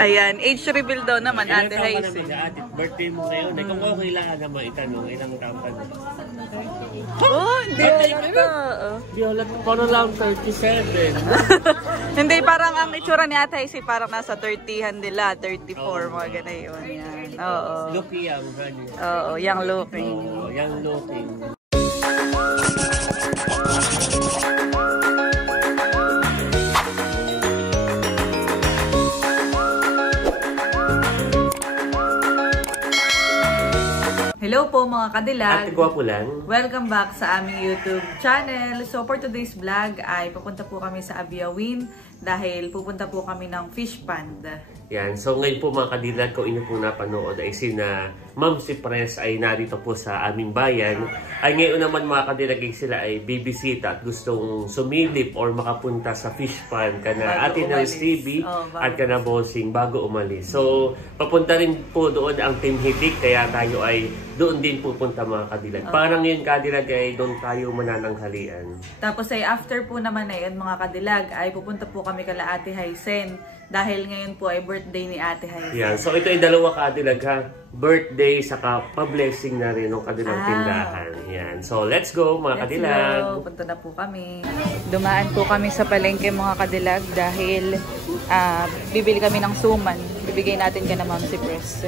Ayan, age reveal daw naman, Ate Hays. Ate, birthday mo ngayon. Kung okay lang naman itanong, ilang taon ka na? Oh, hindi halata. Hindi halata, parang lang 37. Hindi, parang ang itsura ni Ate Hays, parang nasa 30han nila, 34, mga ganun yun. Yan. Oo. Looky young, honey. Oo, young looking. Oo, young looking. Hello po mga kadilag! Ate Gwapo lang. Welcome back sa aming YouTube channel. So for today's vlog ay pupunta po kami sa Abiawin dahil pupunta po kami ng fish pond. Yan. So ngayon po mga kadilag, kung inyo pong napanood ay sina Ma'am Cypress ay narito po sa aming bayan. Ay ngayon naman mga kadilag ay sila ay bibisita at gustong sumilip or makapunta sa fish pond kana Ate Nels TV at kana Bossing bago umalis. So papunta rin po doon ang Team Hitik kaya tayo ay doon din pupunta mga kadilag. Parang yun kadilag ay doon tayo manananghalian. Tapos ay after po naman na yun mga kadilag ay pupunta po kami kala Ate Hysen dahil ngayon po ay birthday ni Ate Hysen. Yeah, so ito ay dalawa kadilag ha. Birthday saka pa-blessing na rin ng kadilang tindahan. Yan. So let's go mga kadilag. Let's go. Punta na po kami. Dumaan po kami sa palengke mga kadilag dahil bibili kami ng suman. Bibigay natin ka na Ma'am Cypress.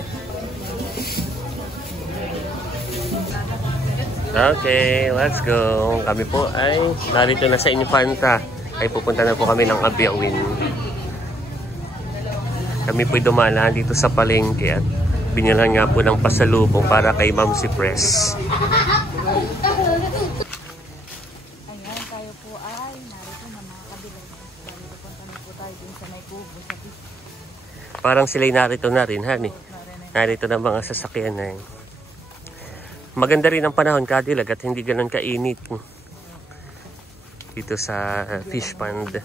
Okay, let's go. Kami po ay narito na sa Infanta. Ay pupunta na po kami ng Abiawin. Kami po ay dumaan dito sa palengke at binilhan nga po ng pasalubong para kay Ma'am Cypress. Ayan, tayo po ay narito na mga kabilang. Dahil pupunta na po tayo din sa may kubo sa fish. Parang sila'y narito na rin, honey. Narito na mga sasakyan na yun. Maganda rin ang panahon kadilag at hindi ganun kainit dito sa fish pond.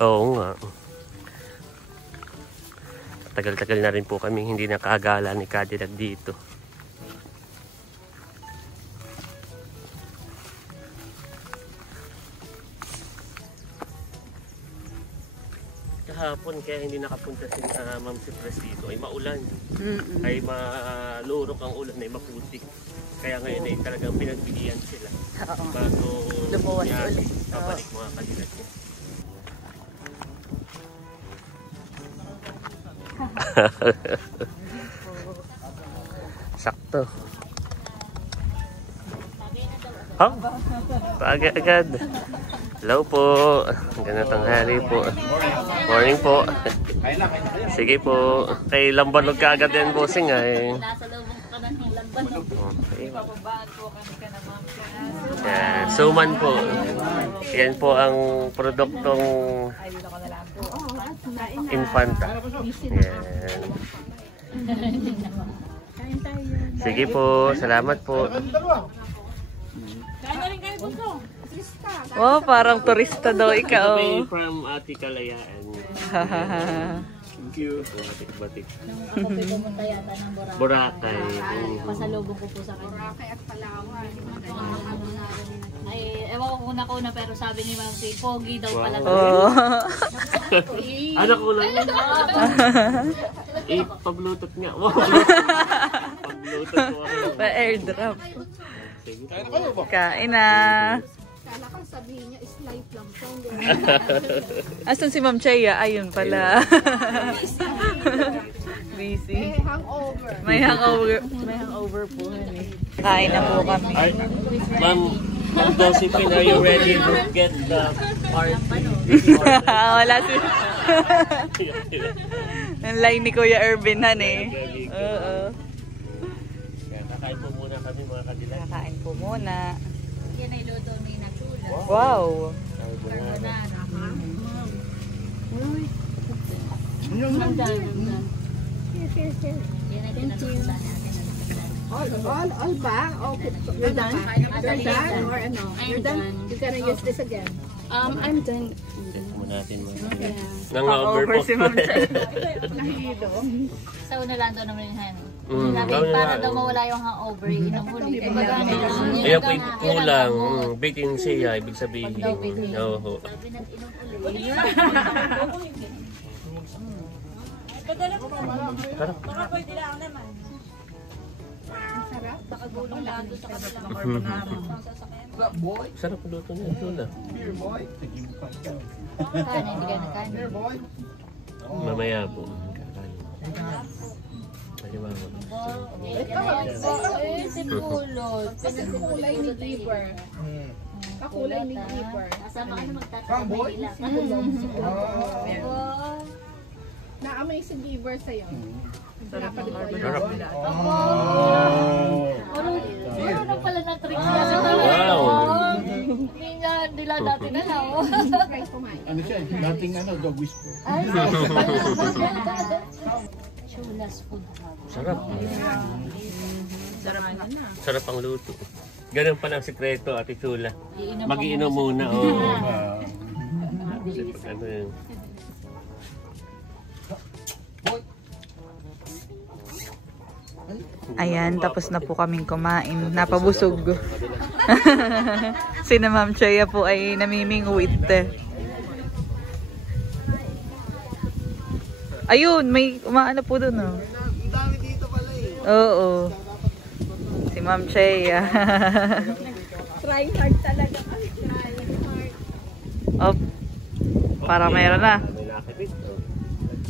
Oo nga. Tagal-tagal na rin po kami hindi nakagala ni kadilag dito. Kahapon kaya hindi nakapunta si Ma'am Cypress dito ay maulan. Ay malurok ang ulan ay maputik. Kaya ngayon ay talagang pinagbigyan sila. Bago lumuwas ulit. Babalik mga kadilag niya. Sakto. Oh, agad-agad. Hello po. Ganitong hari po. Morning po. Sige po. Kay lambanog ka agad yan, Bossing ay. Nasa lubong ka ng lambanog. Papabaan po kami ka na Ma'am Cypress. Yeah, suman po. Yan po ang produktong Infanta. Yan. Sige po. Salamat po. Wow, parang turista daw ikaw. Kami from Ate Kalayaan. Thank you. Batik-batik. Ako po pumunta yata ng Boracay. Pasalubong ko po sa kanya. Boracay at Palawan. Ay, ewan ko kuna pero sabi ni Ma'am si Pogi daw pala. Ano ko lang? Pag-bluetooth nga. Pag-bluetooth ko. Pa-airdrop. Kain na. Kala kang sabihin niya is life lang. Asan si Ma'am Chaya? Ayun pala. Busy. May hangover. May hangover po. Kain na po kami. Ma'am Josephine, are you ready to get the party? Wala si... Ang line ni Kuya Ervin han eh. Oo. Kakain po muna kami mga kadilag. Kakain po muna. Yan ay luto ni Nachula. Wow! Carbonara. Yan ay tinatula natin. All ba? Okay. You're done? You're done? Or ano? You're done? You gonna use this again? I'm done. Test mo natin mo. Yeah. Nang-over po. Si Ma'am Chaya. Sa una lang daw naman yun. Para daw mawala yung hangover, inom ulit. Kumbaga, Ayan po yung kulang. Bitin siya, ibig sabihin. Oo. Sarap luto niya, Chula. Hindi ka nakain. Mamaya po. Halimbawa. Si Pulot. Kasi kulay ni Giver. Kakulay ni Giver. Kasama ka na magtatamay nila. Na-amay si Giver sa'yo. Sarap. Ano pala na tricks kasi Wow. Hindi lang natin alam. Try kumain. Ano siya? Dating dog whisper. Ay, Chula's Food Hub. Sarap. Sarap ang luto. Ganun pa lang sikreto, Ate Chula. Mag-iinom muna. Kasi pag ano yun. Ayan, tapos na po kaming kumain. Napabusog. Sina Ma'am Chea po ay namimingwit. Ayun, may umaano po dun, oh. Ang dami dito pala eh. Oo. Si Ma'am Chea. Try hard talaga. Ay, try hard. Oh, para mayroon na. May nakabit.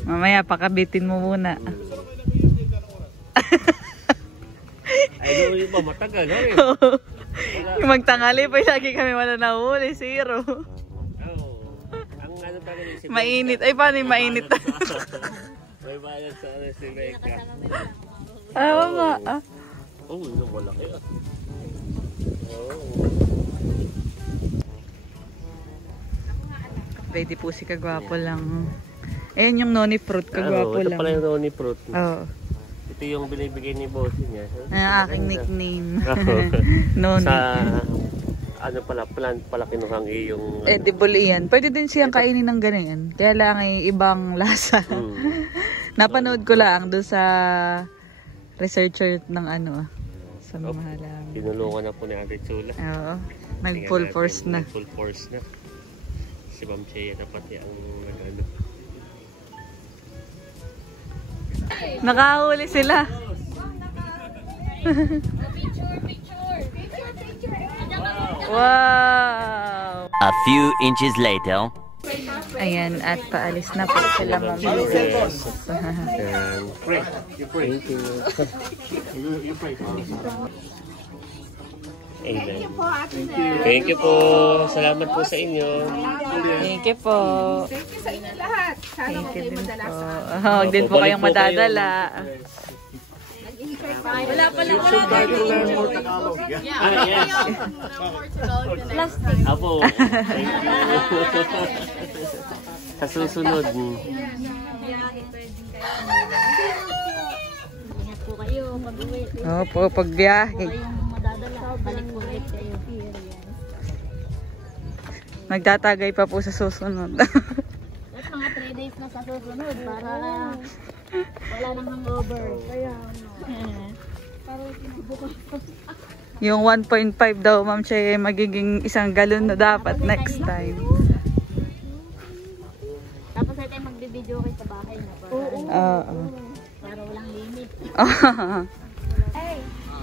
Mamaya, pakabitin mo muna. Ay, no, yung ba matagal, eh. Yung magtangali pa, lagi kami wala nahuli. Zero. Ang ano talaga yung Mainit. Ay, paano yung mainit? may bayan sa ano si Becca. Oo nga. Oh, yung malaki ah. Ready po si Kagwapo lang. Ayun yung noni fruit, Kagwapo ito lang. pala yung noni fruit. Oo. Ito yung binibigay ni bossy niya. Ang aking nickname. Noni. Sa ano pala, plant pala kinuhang iyong Edible yan. Pwede din siyang kainin ng ganyan. Kaya lang ay ibang lasa. Napanood ko lang doon sa researcher ng ano, sa Mahalang. tinulungan na po ni Ate Chula. Oo. Nag full force na. Full force na. Si Ma'am Chea na pati ang nag-ano. Nakahuli sila. Wow! A few inches later. Ayan, at paalis na po sila, Ma'am. And pray. You pray. You pray. Amen. Thank you po. Salamat po sa inyo. Thank you po. Thank you sa inyo lahat. Sana Thank huwag you kayo din madala po. sa Huwag din po kayong madadala. Wala pala. Ah, yes. Apo. Sa susunod. Ingat po kayo pag-uwi. Opo, pagbiyahe. Yung madadala, balik po ulit kayo. Magtatagay pa po sa susunod. At mga 3 days na sa susunod para wala nang hangover. Kaya Yung 1.5 daw, Ma'am Che, magiging 1 galon na dapat next time. tapos ay tayo magbibideo kayo sa bahay na Oo. para walang limit.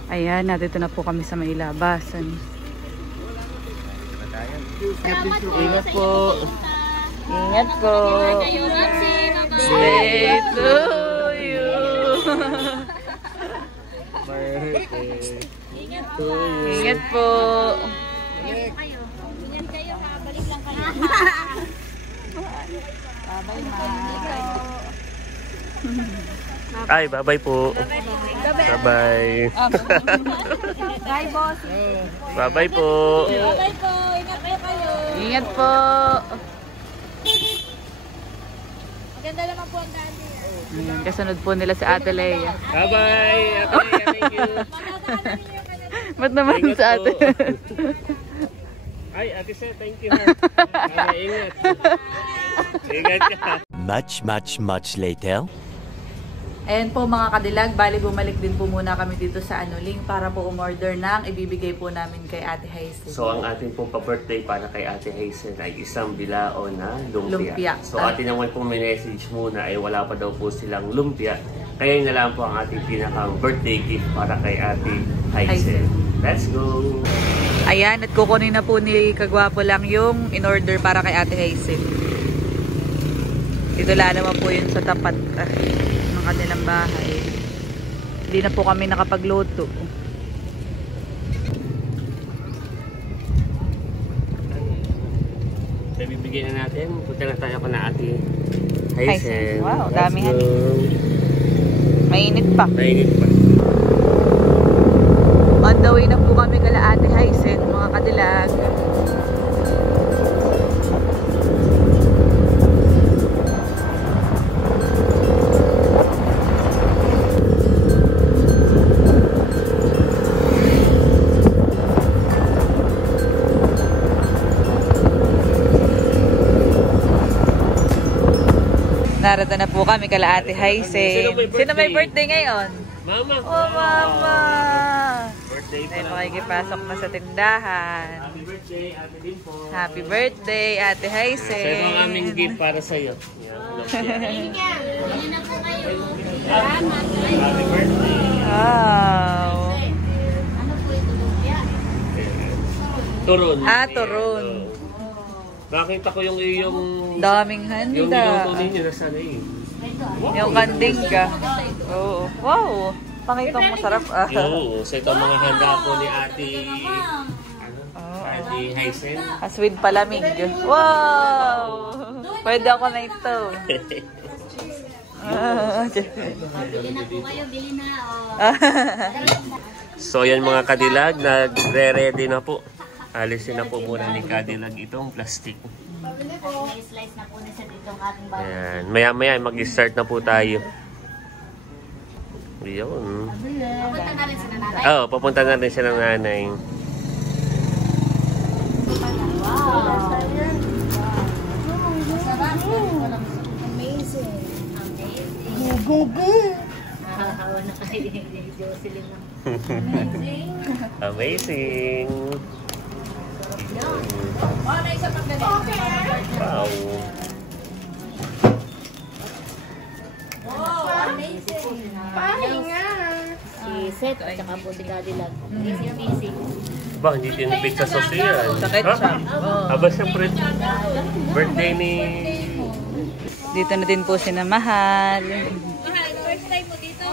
Ayan, nandito na po kami sa may labasan. Salamat po. Ingat po. Ingat po. Kayo Nancy. Stay to you. Ingat po. Ingat kayo. Ingat kayo. Nakabalik lang kayo. Ay, bye-bye po. Bye-bye. Bye, boss. Bye-bye po. Bye po. Ingat kayo. Ingat po. Maganda naman po ang daan niya. Kasunod po nila si Ate Leia. Bye-bye. Ate, thank you. Ba't naman Ingat sa ate? po. Ay, Ate Se, thank you. Ay, ingat. Ingat ka. Much later. Ayan po mga kadilag, bali bumalik din po muna kami dito sa link para po umorder ng ibibigay po namin kay Ate Hazel. So ang ating pong pa-birthday para kay Ate Hazel ay isang bilao na lumpia. So atin naman pong message muna ay wala pa daw po silang lumpia. Kaya yun na lang po ang ating pinakang birthday gift para kay Ate Hazel. Let's go! Ayan, at kukunin na po ni Kagwapo lang yung in-order para kay Ate Hazel. Dito lang naman po yun sa tapat ng kanilang bahay. Hindi na po kami nakapagluto. So bibigyan na natin. Punta na tayo ko na Ate Hazel. Wow, dami han. Mainit pa. Mainit pa. On the way na po kami kala Ate Hazel, mga kadilag. Narito na po kami kala Ate Hazel. Sino may birthday ngayon? Mama! Oh, Mama! Birthday pa. Tayo makikipasok na sa tindahan. Happy birthday, Ate Dimpo. Happy birthday, Ate Hazel. So ito ang aming gift para sa iyo. Hindi na po kayo. Happy birthday. Wow! Ano po ito, lumpia? Turon. Turon. Nakita ko yung iyong Daming yung handa. niluto ninyo na sana eh. Yung kanding ka. Oo. Wow! Pakitang masarap. Oo, so ito ang mga handa po ni Ate Ate Hazel. Aswid palamig. Wow! Pwede ako na ito. Bili na po kayo, bili na. So yan mga kadilag, nagre-ready na po. Alisin na po muna ni Kadilag itong plastic. Slice na po na siya dito ang ating bago. Ayan. Maya-maya mag-start na po tayo. Yun. Papunta na rin si nanay. Oo, papunta na rin siya ng nanay. Wow! Masarap. Amazing. Amazing. Hahawa na kayo ni Jocelyn. Amazing. Amazing. Wow. Si Seth at saka po si Cadillac. Busy. Ba, hindi tinipid sa sosial. Sa ketchup. Aba, siyempre, birthday ni... Dito na din po si na Mahal. First time mo dito?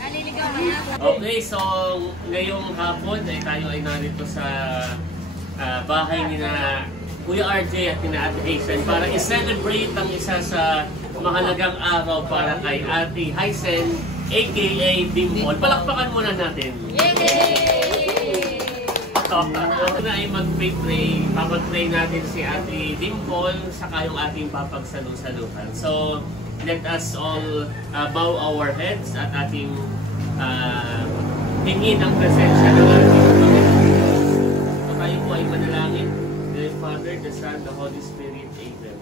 Naliligaw na. Okay, so ngayong hapon ay tayo ay narito sa bahay ni na Kuya RJ at ni na Ate Hazel para i-celebrate ang isa sa mahalagang araw para kay Ate Hazel aka Dimple. Palakpakan muna natin. Ako na ay mag-pray. Papag-pray natin si Ate Dimple saka yung ating papagsalu-saluhan. So, let us all bow our heads at ating hingin ang presensya ng ating Panginoon. So, tayo po ay manalangin. The Father, the Son, the Holy Spirit. Amen.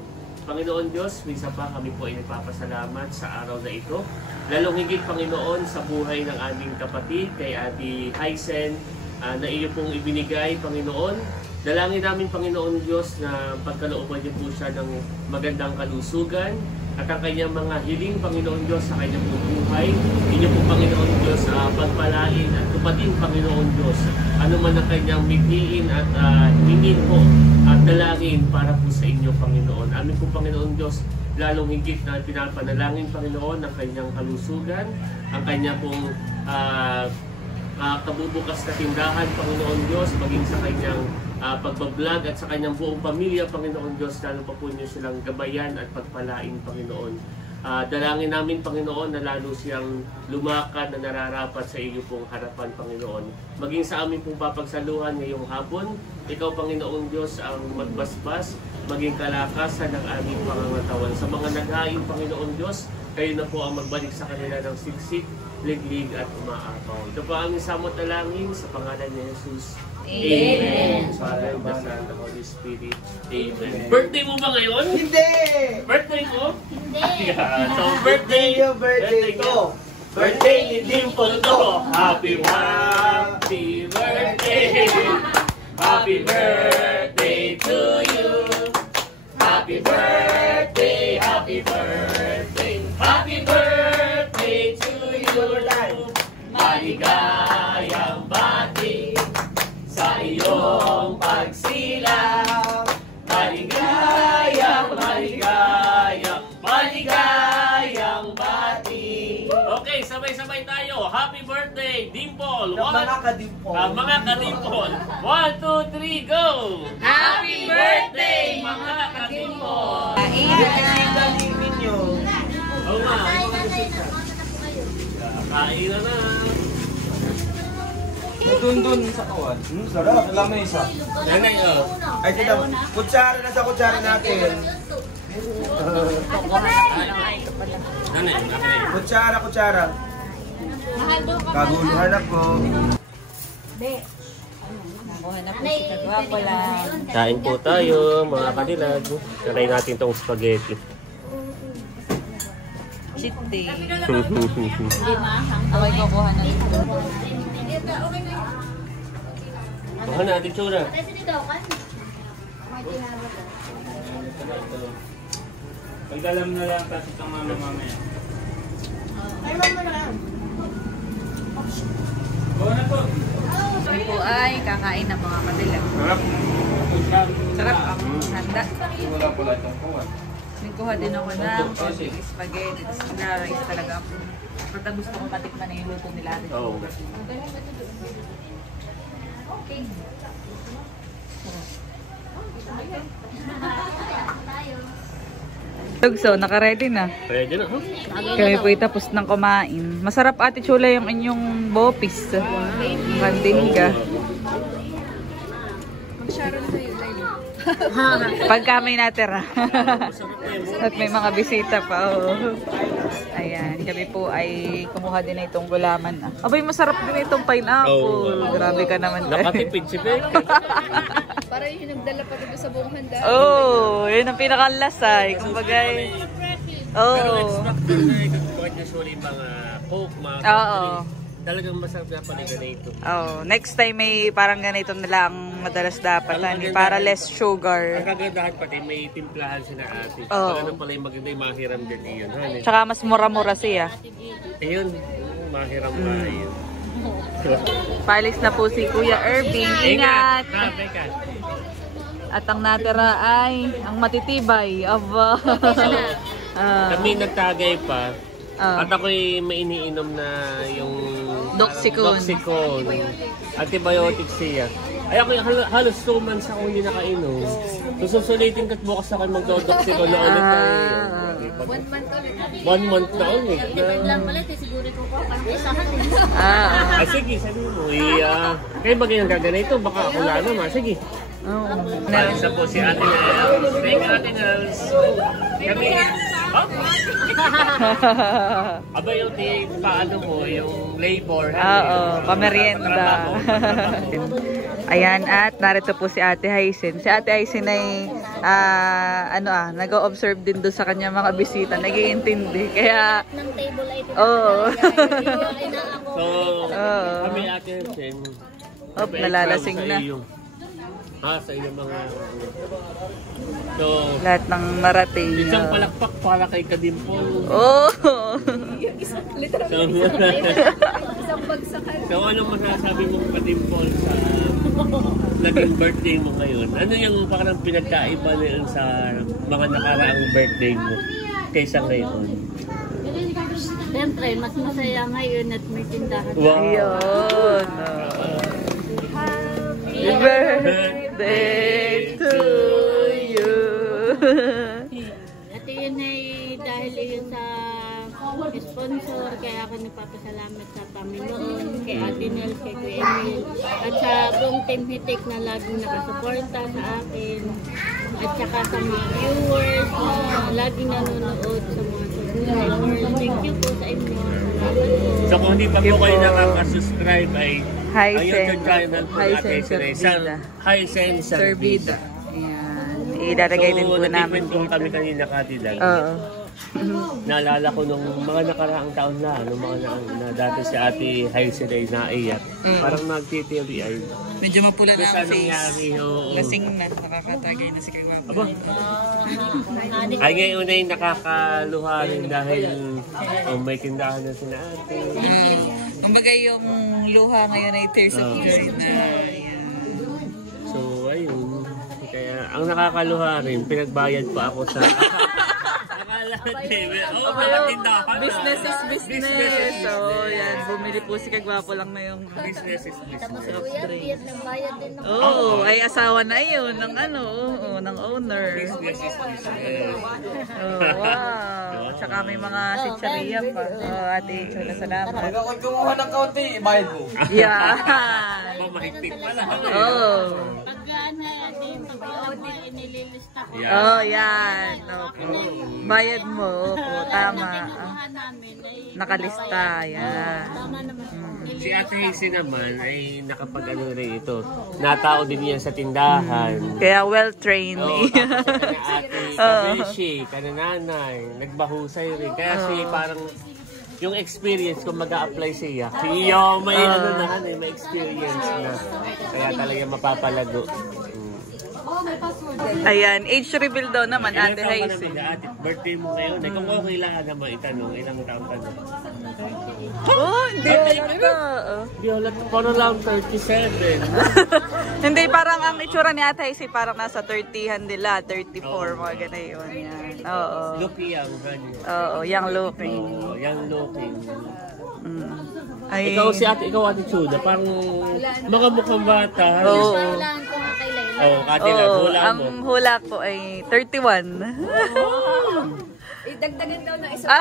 Panginoon Diyos, minsan pa kami po ay nagpapasalamat sa araw na ito. Lalong higit, Panginoon, sa buhay ng aming kapatid, kay Ate Hazel, na iyo pong ibinigay, Panginoon. Dalangin namin, Panginoon Diyos, na pagkalooban niyo po siya ng magandang kalusugan at ang kanyang mga hiling, Panginoon Diyos, sa kanyang buhay. Inyo po, Panginoon Diyos, pagpalain at tupatin, Panginoon Diyos, ano man ang kanyang mithiin at hingin po at dalangin para po sa inyo, Panginoon. Amin po, Panginoon Diyos, lalong higit na pinapanalangin, Panginoon, ang kanyang kalusugan, ang kanya pong kabubukas na tindahan, Panginoon Diyos, maging sa kanyang pagbablog at sa kanyang buong pamilya, Panginoon Diyos, lalo pa po niyo silang gabayan at pagpalain, Panginoon. Dalangin namin, Panginoon, na lalo siyang lumakad na nararapat sa iyo pong harapan, Panginoon. Maging sa amin pong papagsaluhan ngayong hapon, ikaw, Panginoon Diyos, ang magbasbas, maging kalakasan ng aming pangangatawan. Sa mga naghain, Panginoon Diyos, kayo na po ang magbalik sa kanila ng siksik, liglig at umaapaw. Ito po ang samot na langin sa pangalan ni Jesus. Amen. Father, the Son, the Holy Spirit. Amen. Birthday mo ba ngayon? Hindi! Birthday ko? So, birthday ko. Birthday ni Dimple ko. Happy birthday. Happy birthday to you. Happy birthday, happy birthday. Happy birthday to you. Maligayang bati sa iyong pagsilang. Maligayang bati. Okay, sabay-sabay tayo. Happy birthday, Dimple. Mga ka-Dimple. 1, 2, 3, go! Happy birthday, mga ka-Dimple! Oo nga. Kain na. Dun sa kawan. Sarap. Lamesa. Nanay, oh. Ay, tita, kutsara na sa kutsara natin. Nanay. Kutsara. Kaguluhan ako. Kain po tayo, mga kadilag. Sanay natin tong spaghetti. Cheat day. Away kukuha na ito. Kuha natin tsura. Pagdalam na lang kasi itong mamaya. Buwan na po. Kami po ay kakain ng mga kadilag. Sarap ang handa. Wala pala itong kawan. Nagkuha din ako ng spaghetti. Rice talaga ako. Pagka gusto kong matikman na yung luto nila. Oo. So, naka-ready na. Pwede na, huh? Kami po tapos ng kumain. Masarap Ate Chula yung inyong bopis. Mandinga. Pagka may natira. At may mga bisita pa. Oh. Ayan, kami po ay kumuha din na itong gulaman. Abay, masarap din itong pineapple. Grabe ka naman. Nakatipid si Becky. Para yung nagdala pa rin sa buong handa. Oh, yun ang pinakalasay. Kumbaga, Pero expect na ikakapagod na suli mga Coke, mga Oo. Talagang masarap na pala ganito. Oh, next time may parang ganito nila ang madalas dapat. Para less sugar. Ang kagandahan pati, may timplahan si na ate. Oo. Ano pala yung maganda yung mahiram din iyon. Tsaka mas mura-mura siya. Ayun, mahiram pa yun. Paalis na po si Kuya Irving. Ingat! Teka. At ang natira ay ang matitibay. Aba. Kami nagtagay pa. At ako'y may iniinom na yung Doxicon. Antibiotics siya. Ay ako halos 2 months ako hindi nakainom. So susulitin ka't bukas ako magdo-Doxicon na ulit. 1 month ulit. 1 month na ulit. Lang pala, siguro ko pa. Parang isahan. Sige, sabi mo. Kaya ba ganyan gaganito? Baka wala naman. Sige. Isa po si Ate Nels. Thank you, Ate Nels. Kami. Aba yung paano mo, yung labor. Oo, pamerienda. Ayan, at narito po si Ate Hysen. Si Ate Hysen ay nag-o-observe din doon sa kanya mga bisita. Nag-iintindi. Kaya, Ng table ay oo. So, kami Ate Hysen. Nalalasing na. Sa inyong mga... So, Lahat ng narating. isang palakpak para kay Kadimpol. Oh! Isang bagsakan. So, ano masasabi mo Kadimpol sa naging birthday mo ngayon? Ano yung parang pinagkaiba niyan sa mga nakaraang birthday mo kaysa ngayon? Siyempre, mas masaya ngayon at may tindahan. Wow! Ayun. Happy birthday to you. At yun ay dahil yun sa sponsor, kaya ako nagpapasalamat sa Panginoon, kay Ate Nels, kay Kuya Emil, at sa buong Team Hitik na laging nakasuporta sa akin, at saka sa mga viewers na laging nanonood sa mga subscribers. Thank you po sa inyo. So kung hindi pa po kayo nakaka-subscribe ay Hysen. channel po natin Hysen Servida. Ayan. Ilalagay din po namin dito. Kami kanina Katidag. Oo. Naalala ko nung mga nakaraang taon nung mga na dati si Ate Hazel ay naiyak. Parang nagtitiri ay. Medyo mapula na Basta ang face. nangyari, oo. Lasing na, nakakatagay na si Kagwapo. Aba. Ay ngayon ay nakakaluha rin dahil may tindahan na si Ate. Ang bagay yung luha ngayon ay tears of joy na. Ayan. So ayun. Kaya ang nakakaluha rin, pinagbayad pa ako sa... Business is business. So, yan. Bumili po si Kagwapo lang na yung Business is business. Oo, ay asawa na yun ng ano, ng owner. Business is business. Oh, wow. Tsaka may mga chicharia pa. Oh, Ate Chula, salamat. Pag ako'y kumuha ng kaunti, bayad mo. Yan. Mahigpit pala. Oh. Pag inililista ko. Oh, yan. Opo. Bayad mo. Opo, tama. Nakalista. Yan. Si Ate Hazel naman ay nakapag-ano rin ito. Natao din yan sa tindahan. Kaya well-trained. Oo, tapos sa kanya ate, kabishi, kanananay, nagbahusay rin. Kaya siya parang yung experience kung mag-a-apply siya. Siya may ano na, may experience na. Kaya talaga mapapalago. Ayan, age reveal daw naman, Ate Hazel. Hazel. Ate, birthday mo ngayon. Kung okay lang naman itanong, ilang taon ka na? Oh, hindi halata. Hindi halata, parang lang 37. Hindi, parang ang itsura ni Ate Hazel, parang nasa 30han nila, 34, mga ganun yun. Yan. Oo. Lucky young, ganyan. Oo, young looking. Oo, young looking. Ay, Ikaw si Ate, ikaw Ate Chuda, parang mga mukhang bata. Oo. Kailangan ko nga kay Layla. Oo, Ate lang, Oo, hula ang mo. hula ko ay 31. Idagdagan daw ng isa.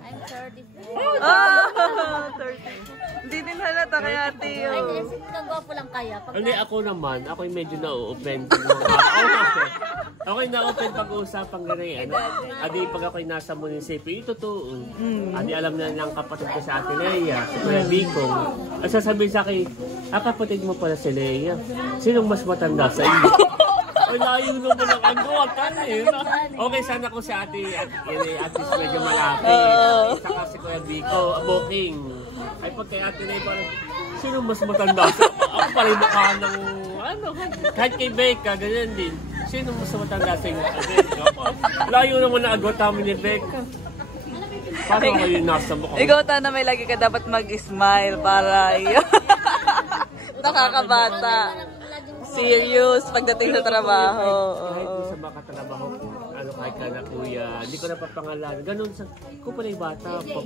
I'm 34. Oh, 30. Hindi din halata kay Ate Ay, yun. kasi kagwapo lang kaya. Pag Hindi, ako naman, ako'y medyo na-open. Ako'y na-open pag-uusapan gano'n. Adi, pag ako'y nasa munisipyo, ito totoo. Adi, alam na ng kapatid ko sa Ate Leia, si Kuya Bicong. At sasabihin sa akin, kapatid mo pala si Leia. Sinong mas matanda sa iyo? Ay, layo naman ang angguatan eh. Okay, sana ko si Ate, at least medyo malapit. Saka si Kuya Bico, booking. Ay, pag kay Ate Leia, parang, sino mas matanda? Ako pa rin mukha ng, ano, kahit kay Becca, ganyan din. Sino mas matanda sa inyo? Layo naman na agwat namin ni Becca. Paano kayo nasa mukha? Ikaw, Tana, may lagi ka dapat mag-smile para yun. Nakakabata. Serious pagdating sa trabaho. Kahit sa mga katrabaho ko, ano kahit ka na kuya, hindi ko napapangalan. Ganun sa, ko pala yung bata pa.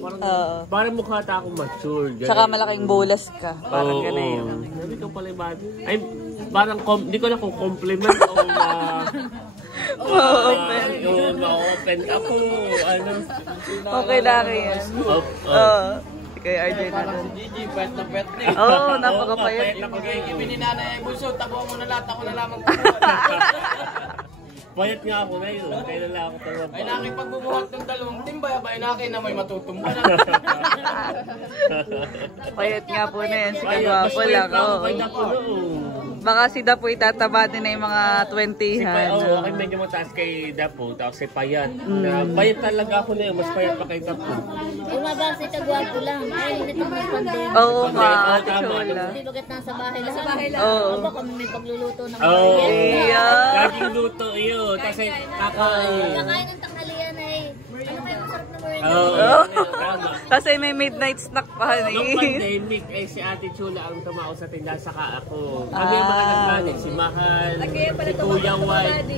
Parang mukha ta akong mature. Ganun. Tsaka malaking bolas ka. Parang ganun yun. Sabi ko pala yung bata. Ay, parang, hindi ko na kung compliment o ma-open ako. Ano. Okay lang yan. Kay RJ na lang. Gigi, pwet na pwet na eh. Oo, napakapayat. Ibininana yung bunso, tabuhan mo na lahat, ako na lamang Payat nga ako ngayon. Kailan lang ako tawag. ay nakipagbubuhat ng dalawang timba, bay naki na may matutumba na. Payat nga po na yan. Si Kagwapo lang. Baka si Dapo itataba din na yung mga 20han. Oo, okay, medyo mataas kay Dapo, tapos si Payat. Payat talaga ako na yun, mas payat pa kay Dapo. Umaga si kagwapo lang. Ay, hindi naman pandemic. Oo nga, Oo, Ate tama. Chola. Hindi bagat nasa bahay lang. Sa bahay lang. Oo. Aba, kami may pagluluto ng Oo. Iya. Laging luto yun. Kasi kakain. Kakain ng tanghalian ay, ano kayo masarap na merienda? Oo, tama. Kasi may midnight snack pa. Nung pandemic, si Ate Chula ang tumao sa tindahan, saka ako. Kami yung mga nagmanit, si Mahal, si Kuya White.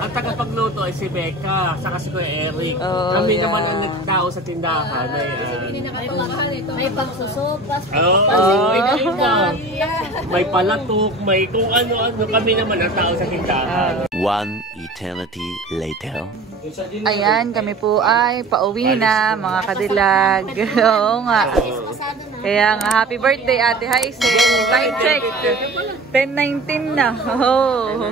Ang tagapagluto ay si Becca, saka si Kuya Eric. Kami naman ang nagtao sa tindahan. May pagsusopas, May palatok, may kung ano-ano. Kami naman ang tao sa tindahan. One eternity later. Ayan, kami po ay pauwi na, mga kadilag. Oo nga. Kaya nga, happy birthday, Ate Hazel. Time check. 10:19 na. Oh.